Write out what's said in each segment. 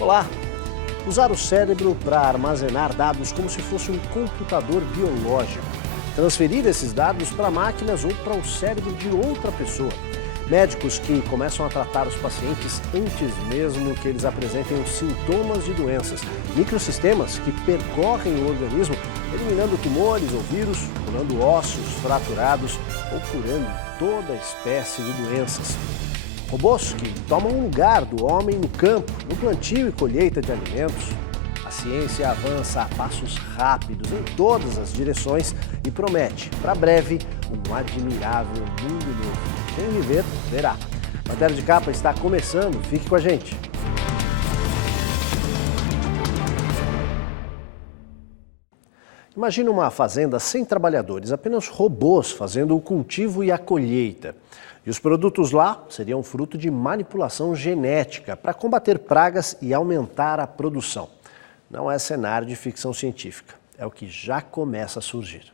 Olá! Usar o cérebro para armazenar dados como se fosse um computador biológico. Transferir esses dados para máquinas ou para o cérebro de outra pessoa. Médicos que começam a tratar os pacientes antes mesmo que eles apresentem os sintomas de doenças. Microsistemas que percorrem o organismo, eliminando tumores ou vírus, curando ossos fraturados ou curando toda espécie de doenças. Robôs que tomam o lugar do homem no campo, no plantio e colheita de alimentos. A ciência avança a passos rápidos em todas as direções e promete, para breve, um admirável mundo novo. Quem viver, verá. Matéria de Capa está começando, fique com a gente. Imagine uma fazenda sem trabalhadores, apenas robôs fazendo o cultivo e a colheita. E os produtos lá seriam fruto de manipulação genética para combater pragas e aumentar a produção. Não é cenário de ficção científica, é o que já começa a surgir.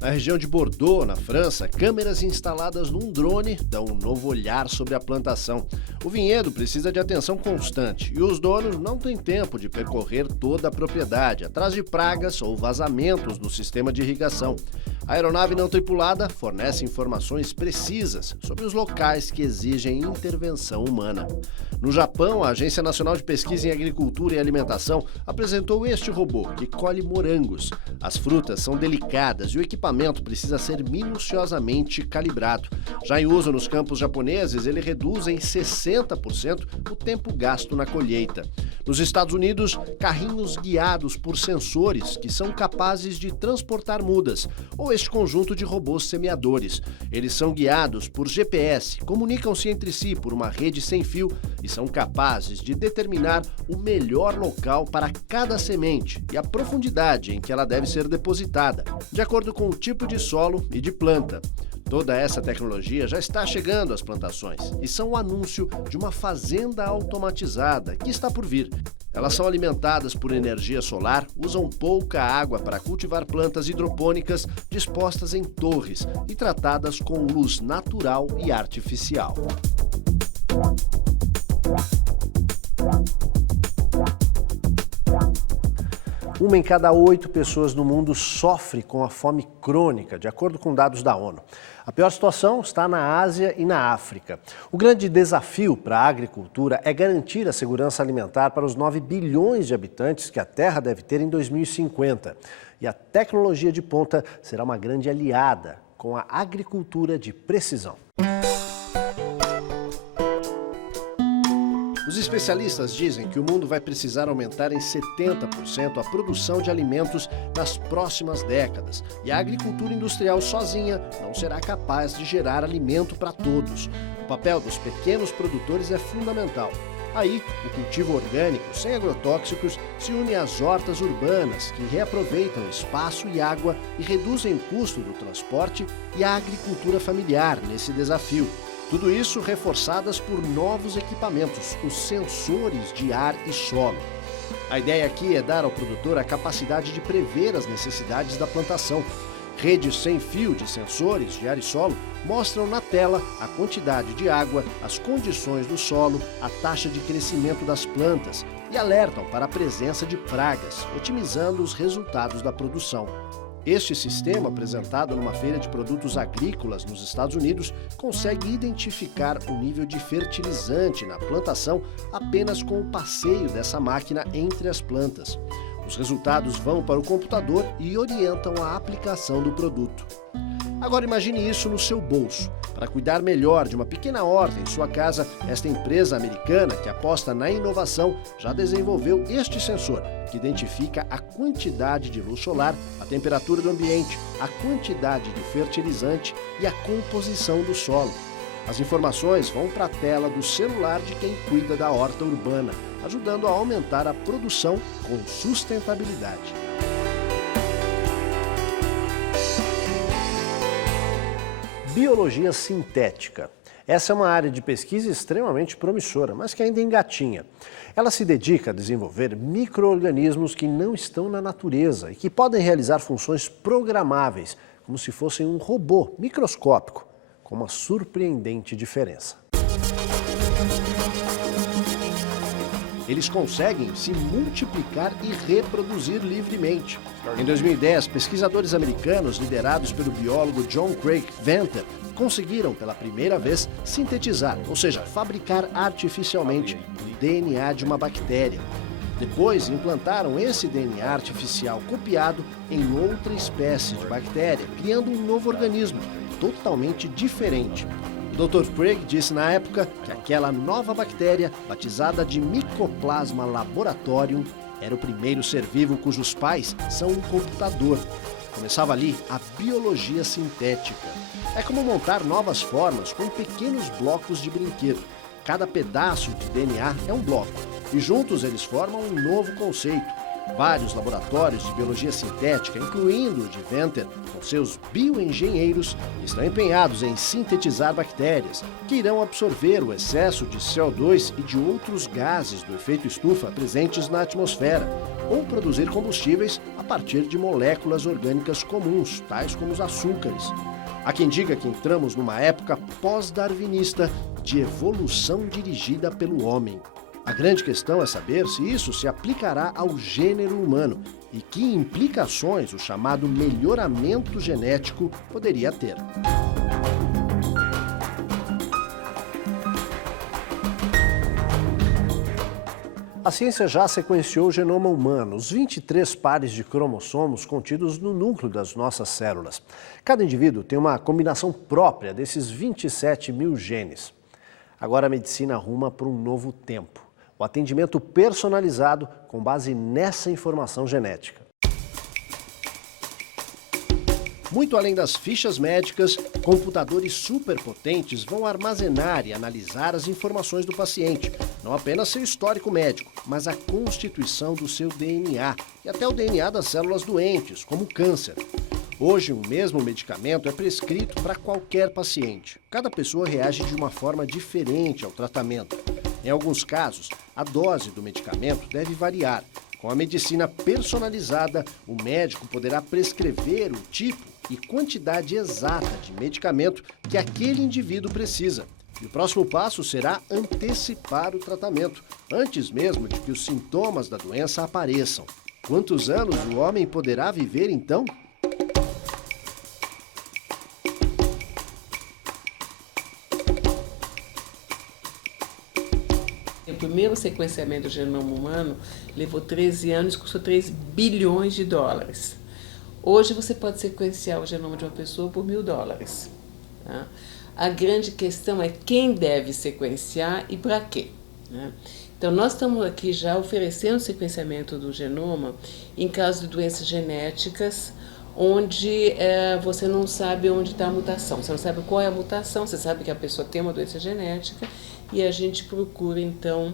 Na região de Bordeaux, na França, câmeras instaladas num drone dão um novo olhar sobre a plantação. O vinhedo precisa de atenção constante e os donos não têm tempo de percorrer toda a propriedade, atrás de pragas ou vazamentos no sistema de irrigação. A aeronave não tripulada fornece informações precisas sobre os locais que exigem intervenção humana. No Japão, a Agência Nacional de Pesquisa em Agricultura e Alimentação apresentou este robô que colhe morangos. As frutas são delicadas e o equipamento precisa ser minuciosamente calibrado. Já em uso nos campos japoneses, ele reduz em 60% o tempo gasto na colheita. Nos Estados Unidos, carrinhos guiados por sensores que são capazes de transportar mudas, ou este conjunto de robôs semeadores. Eles são guiados por GPS, comunicam-se entre si por uma rede sem fio e são capazes de determinar o melhor local para cada semente e a profundidade em que ela deve ser depositada, de acordo com o tipo de solo e de planta. Toda essa tecnologia já está chegando às plantações e são o anúncio de uma fazenda automatizada que está por vir. Elas são alimentadas por energia solar, usam pouca água para cultivar plantas hidropônicas dispostas em torres e tratadas com luz natural e artificial. Uma em cada 8 pessoas no mundo sofre com a fome crônica, de acordo com dados da ONU. A pior situação está na Ásia e na África. O grande desafio para a agricultura é garantir a segurança alimentar para os 9 bilhões de habitantes que a Terra deve ter em 2050. E a tecnologia de ponta será uma grande aliada com a agricultura de precisão. Os especialistas dizem que o mundo vai precisar aumentar em 70% a produção de alimentos nas próximas décadas. E a agricultura industrial sozinha não será capaz de gerar alimento para todos. O papel dos pequenos produtores é fundamental. Aí, o cultivo orgânico, sem agrotóxicos, se une às hortas urbanas, que reaproveitam espaço e água e reduzem o custo do transporte, e à agricultura familiar nesse desafio. Tudo isso reforçadas por novos equipamentos, os sensores de ar e solo. A ideia aqui é dar ao produtor a capacidade de prever as necessidades da plantação. Redes sem fio de sensores de ar e solo mostram na tela a quantidade de água, as condições do solo, a taxa de crescimento das plantas e alertam para a presença de pragas, otimizando os resultados da produção. Este sistema, apresentado numa feira de produtos agrícolas nos Estados Unidos, consegue identificar o nível de fertilizante na plantação apenas com o passeio dessa máquina entre as plantas. Os resultados vão para o computador e orientam a aplicação do produto. Agora imagine isso no seu bolso. Para cuidar melhor de uma pequena horta em sua casa, esta empresa americana que aposta na inovação já desenvolveu este sensor, que identifica a quantidade de luz solar, a temperatura do ambiente, a quantidade de fertilizante e a composição do solo. As informações vão para a tela do celular de quem cuida da horta urbana, ajudando a aumentar a produção com sustentabilidade. Biologia sintética. Essa é uma área de pesquisa extremamente promissora, mas que ainda engatinha. Ela se dedica a desenvolver micro-organismos que não estão na natureza e que podem realizar funções programáveis, como se fossem um robô microscópico, com uma surpreendente diferença. Eles conseguem se multiplicar e reproduzir livremente. Em 2010, pesquisadores americanos liderados pelo biólogo John Craig Venter conseguiram pela primeira vez sintetizar, ou seja, fabricar artificialmente o DNA de uma bactéria. Depois implantaram esse DNA artificial copiado em outra espécie de bactéria, criando um novo organismo totalmente diferente. O Dr. Craig disse na época que aquela nova bactéria, batizada de Mycoplasma laboratorium, era o primeiro ser vivo cujos pais são um computador. Começava ali a biologia sintética. É como montar novas formas com pequenos blocos de brinquedo. Cada pedaço de DNA é um bloco, e juntos eles formam um novo conceito. Vários laboratórios de biologia sintética, incluindo o de Venter, com seus bioengenheiros, estão empenhados em sintetizar bactérias que irão absorver o excesso de CO2 e de outros gases do efeito estufa presentes na atmosfera, ou produzir combustíveis a partir de moléculas orgânicas comuns, tais como os açúcares. Há quem diga que entramos numa época pós-darwinista de evolução dirigida pelo homem. A grande questão é saber se isso se aplicará ao gênero humano e que implicações o chamado melhoramento genético poderia ter. A ciência já sequenciou o genoma humano, os 23 pares de cromossomos contidos no núcleo das nossas células. Cada indivíduo tem uma combinação própria desses 27 mil genes. Agora a medicina arruma para um novo tempo. O atendimento personalizado com base nessa informação genética. Muito além das fichas médicas, computadores superpotentes vão armazenar e analisar as informações do paciente, não apenas seu histórico médico, mas a constituição do seu DNA e até o DNA das células doentes, como o câncer. Hoje, o mesmo medicamento é prescrito para qualquer paciente. Cada pessoa reage de uma forma diferente ao tratamento. Em alguns casos, a dose do medicamento deve variar. Com a medicina personalizada, o médico poderá prescrever o tipo e quantidade exata de medicamento que aquele indivíduo precisa. E o próximo passo será antecipar o tratamento, antes mesmo de que os sintomas da doença apareçam. Quantos anos o homem poderá viver então? O primeiro sequenciamento do genoma humano levou 13 anos e custou 3 bilhões de dólares. Hoje você pode sequenciar o genoma de uma pessoa por $1.000. Tá? A grande questão é quem deve sequenciar e para quê. Né? Então nós estamos aqui já oferecendo sequenciamento do genoma em caso de doenças genéticas onde você não sabe onde está a mutação, você não sabe qual é a mutação, você sabe que a pessoa tem uma doença genética e a gente procura então,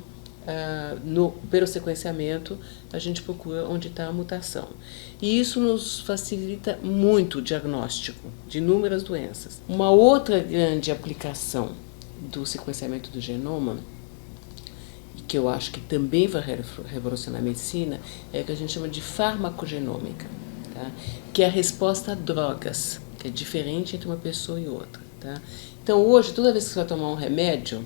pelo sequenciamento, a gente procura onde está a mutação. E isso nos facilita muito o diagnóstico de inúmeras doenças. Uma outra grande aplicação do sequenciamento do genoma, que eu acho que também vai revolucionar a medicina, é o que a gente chama de farmacogenômica. Tá? Que é a resposta a drogas, que é diferente entre uma pessoa e outra. Tá? Então hoje, toda vez que você vai tomar um remédio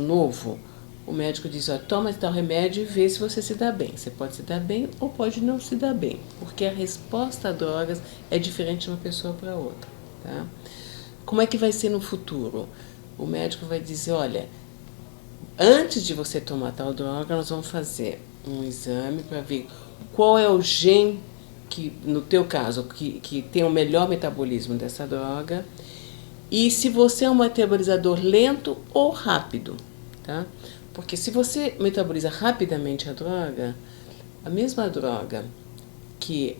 novo, o médico diz, toma tal remédio e vê se você se dá bem. Você pode se dar bem ou pode não se dar bem, porque a resposta a drogas é diferente de uma pessoa para outra. Tá? Como é que vai ser no futuro? O médico vai dizer, olha, antes de você tomar tal droga, nós vamos fazer um exame para ver qual é o gene que, no teu caso, que tem o melhor metabolismo dessa droga e se você é um metabolizador lento ou rápido, tá? Porque se você metaboliza rapidamente a mesma droga que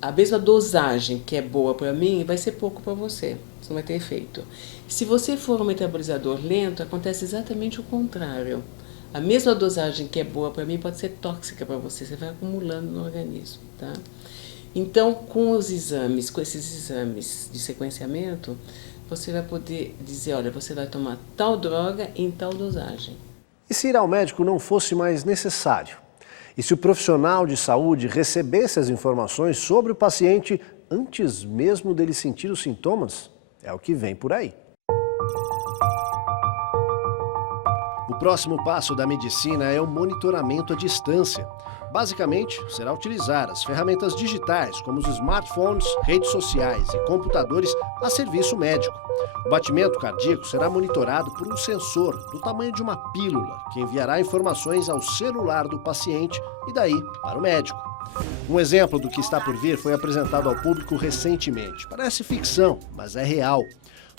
a mesma dosagem que é boa para mim vai ser pouco para você, você não vai ter efeito. Se você for um metabolizador lento, acontece exatamente o contrário. A mesma dosagem que é boa para mim pode ser tóxica para você, você vai acumulando no organismo, tá? Então, com esses exames de sequenciamento, você vai poder dizer, olha, você vai tomar tal droga em tal dosagem. E se ir ao médico não fosse mais necessário? E se o profissional de saúde recebesse as informações sobre o paciente antes mesmo dele sentir os sintomas? É o que vem por aí. O próximo passo da medicina é o monitoramento à distância. Basicamente, será utilizar as ferramentas digitais, como os smartphones, redes sociais e computadores, a serviço médico. O batimento cardíaco será monitorado por um sensor do tamanho de uma pílula, que enviará informações ao celular do paciente e daí para o médico. Um exemplo do que está por vir foi apresentado ao público recentemente. Parece ficção, mas é real.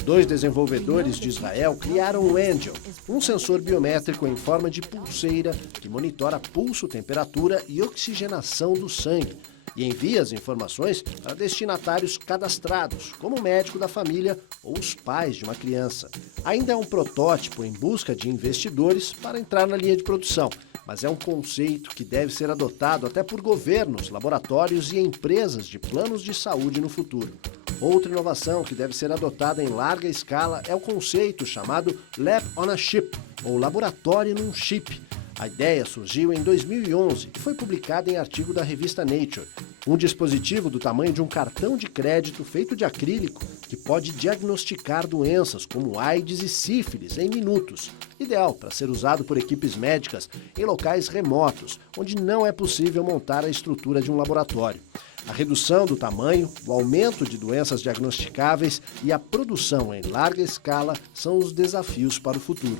2 desenvolvedores de Israel criaram o Angel, um sensor biométrico em forma de pulseira que monitora pulso, temperatura e oxigenação do sangue e envia as informações para destinatários cadastrados, como o médico da família ou os pais de uma criança. Ainda é um protótipo em busca de investidores para entrar na linha de produção, mas é um conceito que deve ser adotado até por governos, laboratórios e empresas de planos de saúde no futuro. Outra inovação que deve ser adotada em larga escala é o conceito chamado Lab on a Chip, ou laboratório num chip. A ideia surgiu em 2011 e foi publicada em artigo da revista Nature. Um dispositivo do tamanho de um cartão de crédito feito de acrílico que pode diagnosticar doenças como AIDS e sífilis em minutos. Ideal para ser usado por equipes médicas em locais remotos, onde não é possível montar a estrutura de um laboratório. A redução do tamanho, o aumento de doenças diagnosticáveis e a produção em larga escala são os desafios para o futuro.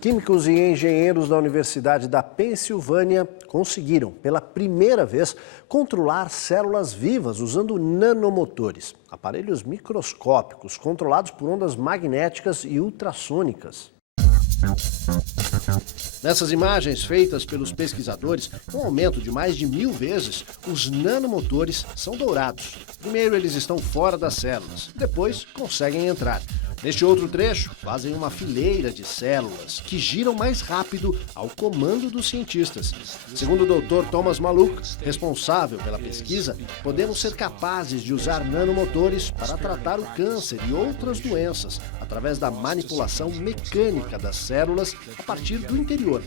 Químicos e engenheiros da Universidade da Pensilvânia conseguiram, pela primeira vez, controlar células vivas usando nanomotores, aparelhos microscópicos controlados por ondas magnéticas e ultrassônicas. Nessas imagens feitas pelos pesquisadores, com um aumento de mais de 1000 vezes, os nanomotores são dourados. Primeiro eles estão fora das células, depois conseguem entrar. Neste outro trecho, fazem uma fileira de células que giram mais rápido ao comando dos cientistas. Segundo o Dr. Thomas Maluk, responsável pela pesquisa, podemos ser capazes de usar nanomotores para tratar o câncer e outras doenças, através da manipulação mecânica das células a partir do interior.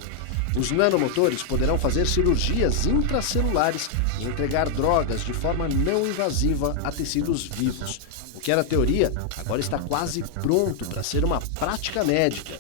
Os nanomotores poderão fazer cirurgias intracelulares e entregar drogas de forma não invasiva a tecidos vivos. O que era teoria, agora está quase pronto para ser uma prática médica.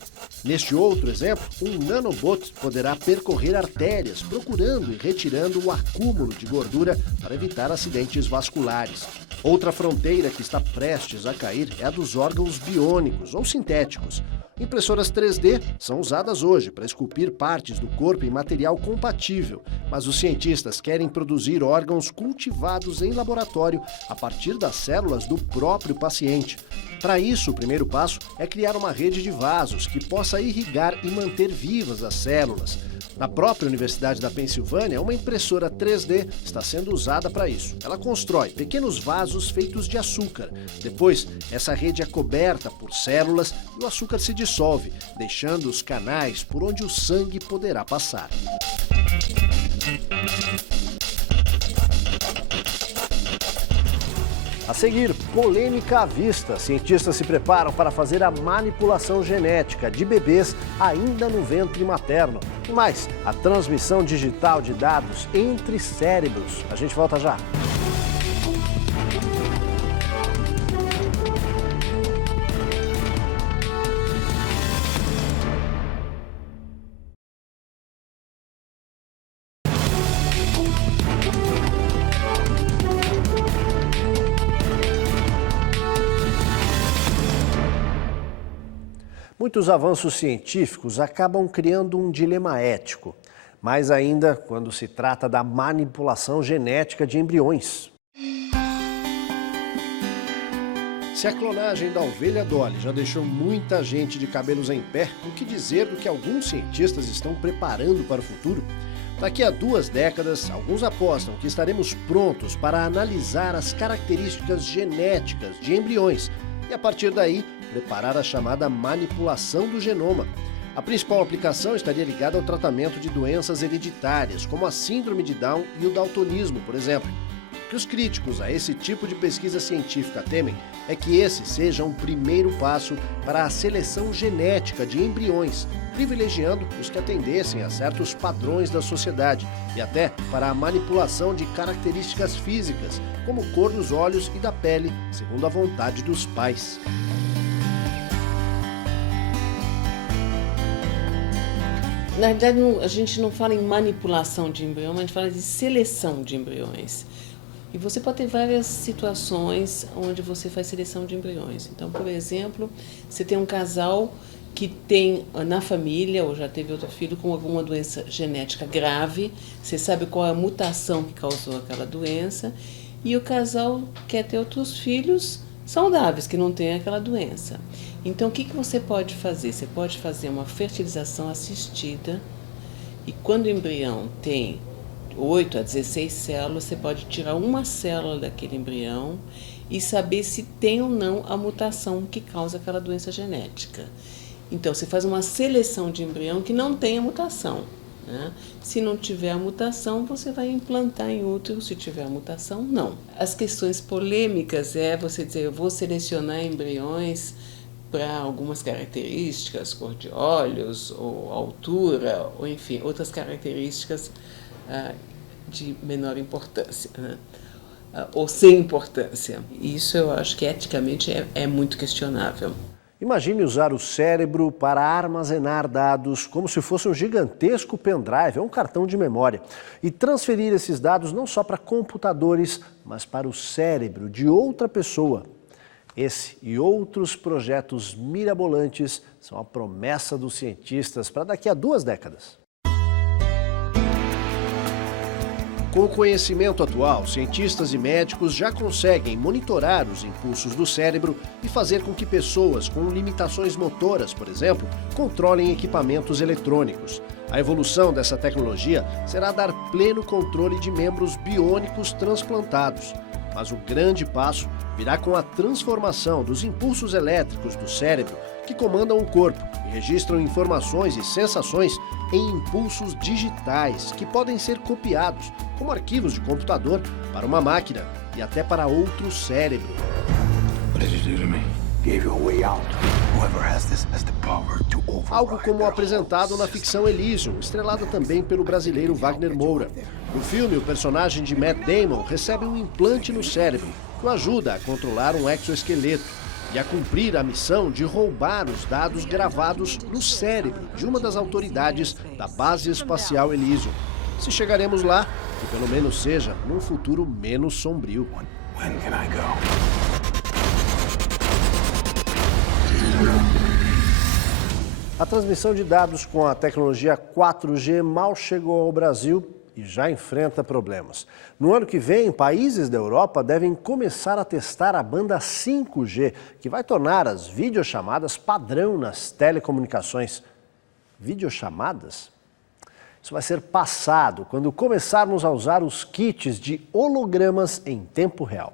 Neste outro exemplo, um nanobot poderá percorrer artérias, procurando e retirando o acúmulo de gordura para evitar acidentes vasculares. Outra fronteira que está prestes a cair é a dos órgãos biônicos ou sintéticos. Impressoras 3D são usadas hoje para esculpir partes do corpo em material compatível, mas os cientistas querem produzir órgãos cultivados em laboratório a partir das células do próprio paciente. Para isso, o primeiro passo é criar uma rede de vasos que possa irrigar e manter vivas as células. Na própria Universidade da Pensilvânia, uma impressora 3D está sendo usada para isso. Ela constrói pequenos vasos feitos de açúcar. Depois, essa rede é coberta por células e o açúcar se dissolve, deixando os canais por onde o sangue poderá passar. A seguir, polêmica à vista. Cientistas se preparam para fazer a manipulação genética de bebês ainda no ventre materno. E mais, a transmissão digital de dados entre cérebros. A gente volta já. Muitos avanços científicos acabam criando um dilema ético, mais ainda quando se trata da manipulação genética de embriões. Se a clonagem da ovelha Dolly já deixou muita gente de cabelos em pé, o que dizer do que alguns cientistas estão preparando para o futuro? Daqui a 2 décadas, alguns apostam que estaremos prontos para analisar as características genéticas de embriões e, a partir daí, preparar a chamada manipulação do genoma. A principal aplicação estaria ligada ao tratamento de doenças hereditárias, como a síndrome de Down e o daltonismo, por exemplo. O que os críticos a esse tipo de pesquisa científica temem é que esse seja um primeiro passo para a seleção genética de embriões, privilegiando os que atendessem a certos padrões da sociedade e até para a manipulação de características físicas, como cor dos olhos e da pele, segundo a vontade dos pais. Na verdade, a gente não fala em manipulação de embrião, mas a gente fala de seleção de embriões. E você pode ter várias situações onde você faz seleção de embriões. Então, por exemplo, você tem um casal que tem na família, ou já teve outro filho, com alguma doença genética grave, você sabe qual é a mutação que causou aquela doença, e o casal quer ter outros filhos saudáveis, que não têm aquela doença. Então, o que você pode fazer? Você pode fazer uma fertilização assistida, e quando o embrião tem 8 a 16 células, você pode tirar uma célula daquele embrião e saber se tem ou não a mutação que causa aquela doença genética. Então, você faz uma seleção de embrião que não tem a mutação, né? Se não tiver a mutação, você vai implantar em útero. Se tiver a mutação, não. As questões polêmicas é você dizer, eu vou selecionar embriões para algumas características, cor de olhos, ou altura, ou enfim, outras características de menor importância, né? Ou sem importância. Isso eu acho que eticamente é muito questionável. Imagine usar o cérebro para armazenar dados como se fosse um gigantesco pendrive, um cartão de memória, e transferir esses dados não só para computadores, mas para o cérebro de outra pessoa. Esse e outros projetos mirabolantes são a promessa dos cientistas para daqui a 2 décadas. Com o conhecimento atual, cientistas e médicos já conseguem monitorar os impulsos do cérebro e fazer com que pessoas com limitações motoras, por exemplo, controlem equipamentos eletrônicos. A evolução dessa tecnologia será dar pleno controle de membros biônicos transplantados. Mas o grande passo virá com a transformação dos impulsos elétricos do cérebro, que comandam o corpo e registram informações e sensações em impulsos digitais, que podem ser copiados como arquivos de computador para uma máquina e até para outro cérebro. Algo como apresentado na ficção Elysium, estrelada também pelo brasileiro Wagner Moura. No filme, o personagem de Matt Damon recebe um implante no cérebro, que o ajuda a controlar um exoesqueleto e a cumprir a missão de roubar os dados gravados no cérebro de uma das autoridades da Base Espacial Elysium. Se chegaremos lá, que pelo menos seja num futuro menos sombrio. A transmissão de dados com a tecnologia 4G mal chegou ao Brasil e já enfrenta problemas. No ano que vem, países da Europa devem começar a testar a banda 5G, que vai tornar as videochamadas padrão nas telecomunicações. Videochamadas? Isso vai ser passado quando começarmos a usar os kits de hologramas em tempo real.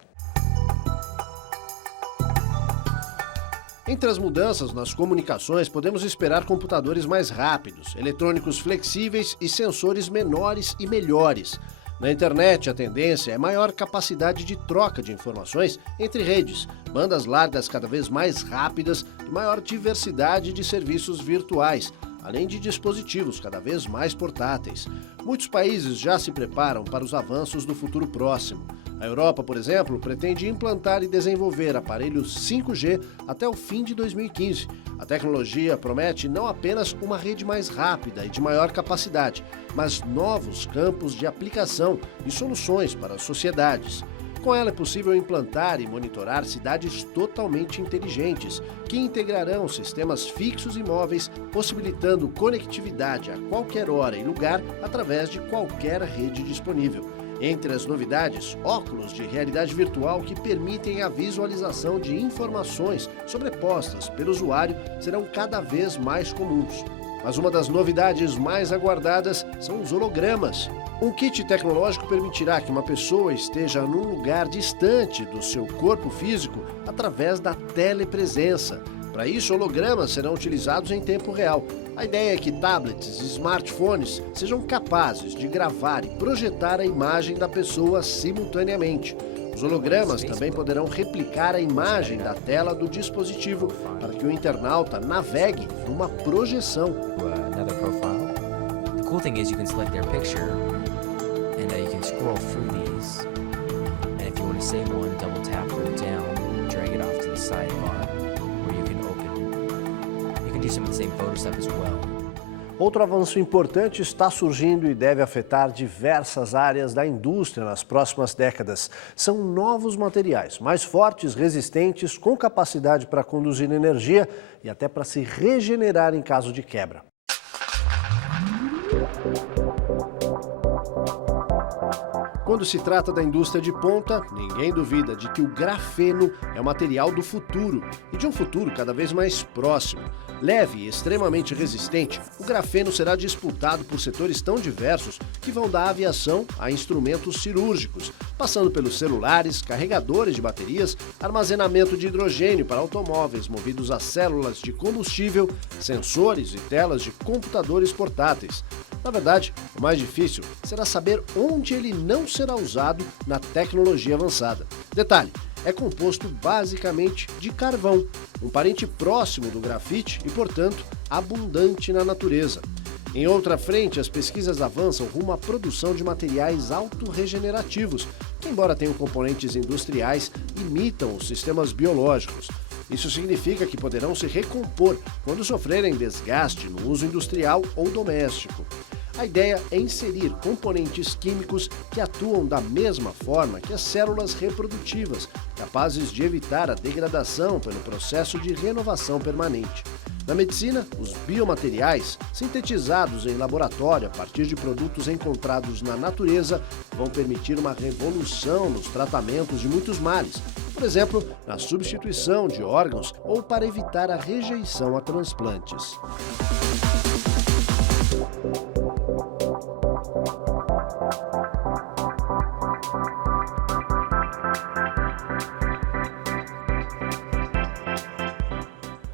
Entre as mudanças nas comunicações, podemos esperar computadores mais rápidos, eletrônicos flexíveis e sensores menores e melhores. Na internet, a tendência é maior capacidade de troca de informações entre redes, bandas largas cada vez mais rápidas e maior diversidade de serviços virtuais, além de dispositivos cada vez mais portáteis. Muitos países já se preparam para os avanços do futuro próximo. A Europa, por exemplo, pretende implantar e desenvolver aparelhos 5G até o fim de 2015. A tecnologia promete não apenas uma rede mais rápida e de maior capacidade, mas novos campos de aplicação e soluções para as sociedades. Com ela é possível implantar e monitorar cidades totalmente inteligentes, que integrarão sistemas fixos e móveis, possibilitando conectividade a qualquer hora e lugar através de qualquer rede disponível. Entre as novidades, óculos de realidade virtual que permitem a visualização de informações sobrepostas pelo usuário serão cada vez mais comuns. Mas uma das novidades mais aguardadas são os hologramas. Um kit tecnológico permitirá que uma pessoa esteja num lugar distante do seu corpo físico através da telepresença. Para isso, hologramas serão utilizados em tempo real. A ideia é que tablets e smartphones sejam capazes de gravar e projetar a imagem da pessoa simultaneamente. Os hologramas também poderão replicar a imagem da tela do dispositivo para que o internauta navegue numa projeção. Another profile. The cool thing is you can select their picture and you can scroll through these. And if you want to save one, double tap it down, drag it off to the sidebar where you can open. You can do some of the same photo stuff as well. Outro avanço importante está surgindo e deve afetar diversas áreas da indústria nas próximas décadas. São novos materiais, mais fortes, resistentes, com capacidade para conduzir energia e até para se regenerar em caso de quebra. Quando se trata da indústria de ponta, ninguém duvida de que o grafeno é o material do futuro e de um futuro cada vez mais próximo. Leve e extremamente resistente, o grafeno será disputado por setores tão diversos que vão da aviação a instrumentos cirúrgicos, passando pelos celulares, carregadores de baterias, armazenamento de hidrogênio para automóveis movidos a células de combustível, sensores e telas de computadores portáteis. Na verdade, o mais difícil será saber onde ele não será usado na tecnologia avançada. Detalhe, é composto basicamente de carvão, um parente próximo do grafite e, portanto, abundante na natureza. Em outra frente, as pesquisas avançam rumo à produção de materiais autorregenerativos, que, embora tenham componentes industriais, imitam os sistemas biológicos. Isso significa que poderão se recompor quando sofrerem desgaste no uso industrial ou doméstico. A ideia é inserir componentes químicos que atuam da mesma forma que as células reprodutivas, capazes de evitar a degradação pelo processo de renovação permanente. Na medicina, os biomateriais, sintetizados em laboratório a partir de produtos encontrados na natureza, vão permitir uma revolução nos tratamentos de muitos males, por exemplo, na substituição de órgãos ou para evitar a rejeição a transplantes.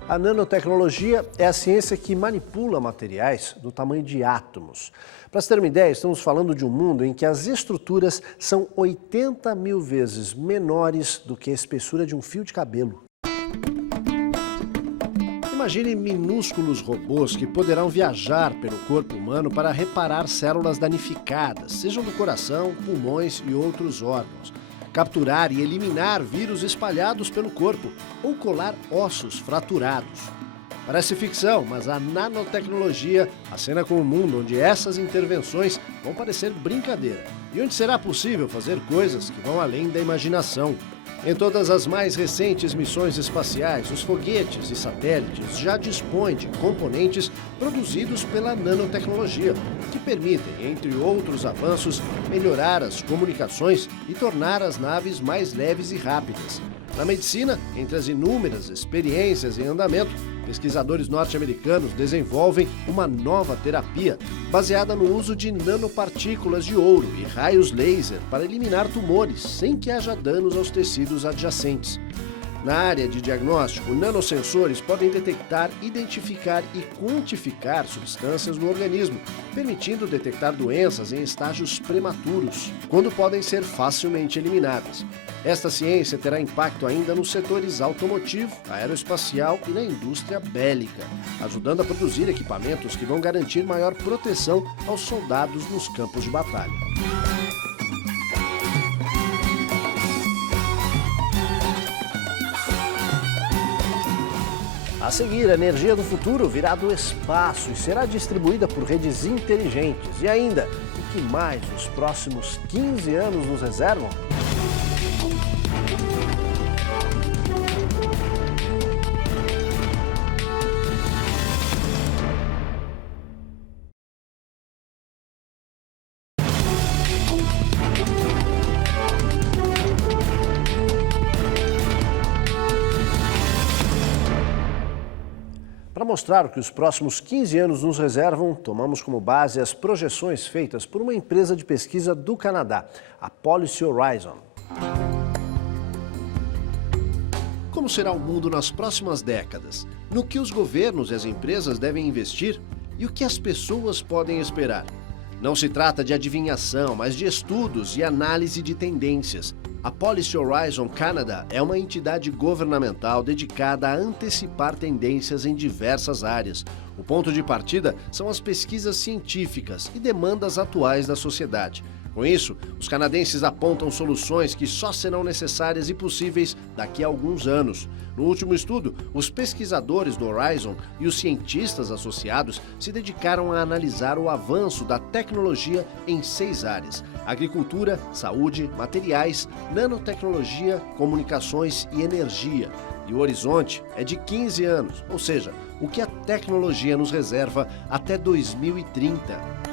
A nanotecnologia é a ciência que manipula materiais do tamanho de átomos. Para se ter uma ideia, estamos falando de um mundo em que as estruturas são 80 mil vezes menores do que a espessura de um fio de cabelo. Imagine minúsculos robôs que poderão viajar pelo corpo humano para reparar células danificadas, sejam do coração, pulmões e outros órgãos. Capturar e eliminar vírus espalhados pelo corpo ou colar ossos fraturados. Parece ficção, mas a nanotecnologia acena com um mundo onde essas intervenções vão parecer brincadeira e onde será possível fazer coisas que vão além da imaginação. Em todas as mais recentes missões espaciais, os foguetes e satélites já dispõem de componentes produzidos pela nanotecnologia, que permitem, entre outros avanços, melhorar as comunicações e tornar as naves mais leves e rápidas. Na medicina, entre as inúmeras experiências em andamento, pesquisadores norte-americanos desenvolvem uma nova terapia baseada no uso de nanopartículas de ouro e raios laser para eliminar tumores sem que haja danos aos tecidos adjacentes. Na área de diagnóstico, nanosensores podem detectar, identificar e quantificar substâncias no organismo, permitindo detectar doenças em estágios prematuros, quando podem ser facilmente eliminadas. Esta ciência terá impacto ainda nos setores automotivo, aeroespacial e na indústria bélica, ajudando a produzir equipamentos que vão garantir maior proteção aos soldados nos campos de batalha. A seguir, a energia do futuro virá do espaço e será distribuída por redes inteligentes. E ainda, o que mais os próximos 15 anos nos reservam? Para mostrar o que os próximos 15 anos nos reservam, tomamos como base as projeções feitas por uma empresa de pesquisa do Canadá, a Policy Horizon. Como será o mundo nas próximas décadas? No que os governos e as empresas devem investir? E o que as pessoas podem esperar? Não se trata de adivinhação, mas de estudos e análise de tendências. A Policy Horizon Canada é uma entidade governamental dedicada a antecipar tendências em diversas áreas. O ponto de partida são as pesquisas científicas e demandas atuais da sociedade. Com isso, os canadenses apontam soluções que só serão necessárias e possíveis daqui a alguns anos. No último estudo, os pesquisadores do Horizon e os cientistas associados se dedicaram a analisar o avanço da tecnologia em 6 áreas: agricultura, saúde, materiais, nanotecnologia, comunicações e energia. E o horizonte é de 15 anos, ou seja, o que a tecnologia nos reserva até 2030.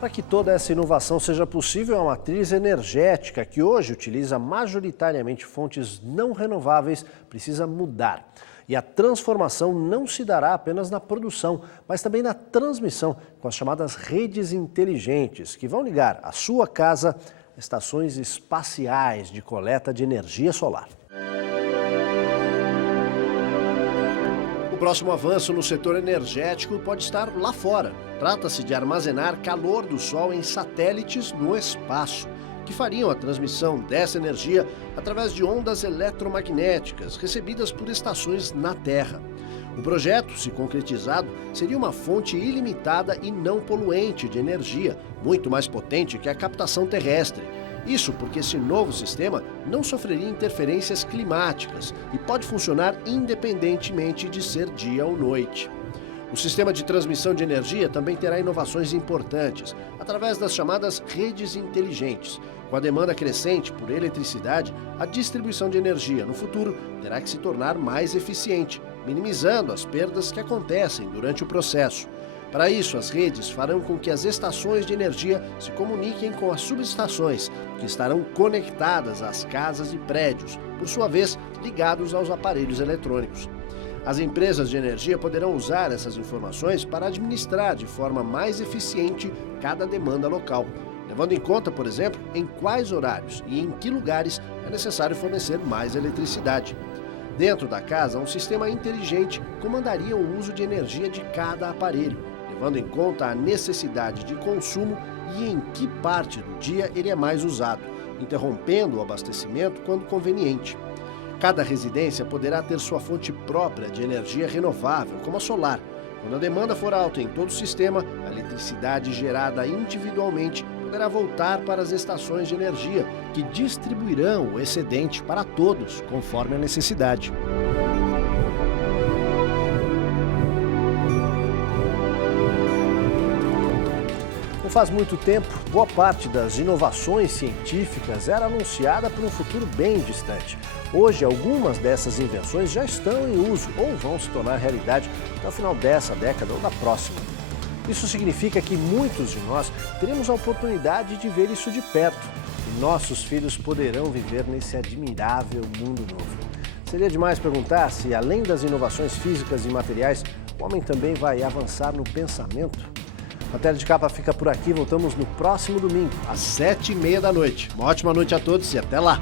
Para que toda essa inovação seja possível, a matriz energética, que hoje utiliza majoritariamente fontes não renováveis, precisa mudar. E a transformação não se dará apenas na produção, mas também na transmissão, com as chamadas redes inteligentes, que vão ligar a sua casa a estações espaciais de coleta de energia solar. O próximo avanço no setor energético pode estar lá fora. Trata-se de armazenar calor do Sol em satélites no espaço, que fariam a transmissão dessa energia através de ondas eletromagnéticas recebidas por estações na Terra. O projeto, se concretizado, seria uma fonte ilimitada e não poluente de energia, muito mais potente que a captação terrestre. Isso porque esse novo sistema não sofreria interferências climáticas e pode funcionar independentemente de ser dia ou noite. O sistema de transmissão de energia também terá inovações importantes, através das chamadas redes inteligentes. Com a demanda crescente por eletricidade, a distribuição de energia no futuro terá que se tornar mais eficiente, minimizando as perdas que acontecem durante o processo. Para isso, as redes farão com que as estações de energia se comuniquem com as subestações, que estarão conectadas às casas e prédios, por sua vez, ligados aos aparelhos eletrônicos. As empresas de energia poderão usar essas informações para administrar de forma mais eficiente cada demanda local, levando em conta, por exemplo, em quais horários e em que lugares é necessário fornecer mais eletricidade. Dentro da casa, um sistema inteligente comandaria o uso de energia de cada aparelho, levando em conta a necessidade de consumo e em que parte do dia ele é mais usado, interrompendo o abastecimento quando conveniente. Cada residência poderá ter sua fonte própria de energia renovável, como a solar. Quando a demanda for alta em todo o sistema, a eletricidade gerada individualmente poderá voltar para as estações de energia, que distribuirão o excedente para todos, conforme a necessidade. Não faz muito tempo, boa parte das inovações científicas era anunciada para um futuro bem distante. Hoje, algumas dessas invenções já estão em uso ou vão se tornar realidade até o final dessa década ou da próxima. Isso significa que muitos de nós teremos a oportunidade de ver isso de perto e nossos filhos poderão viver nesse admirável mundo novo. Seria demais perguntar se, além das inovações físicas e materiais, o homem também vai avançar no pensamento? Matéria de Capa fica por aqui, voltamos no próximo domingo, às 7h30 da noite. Uma ótima noite a todos e até lá!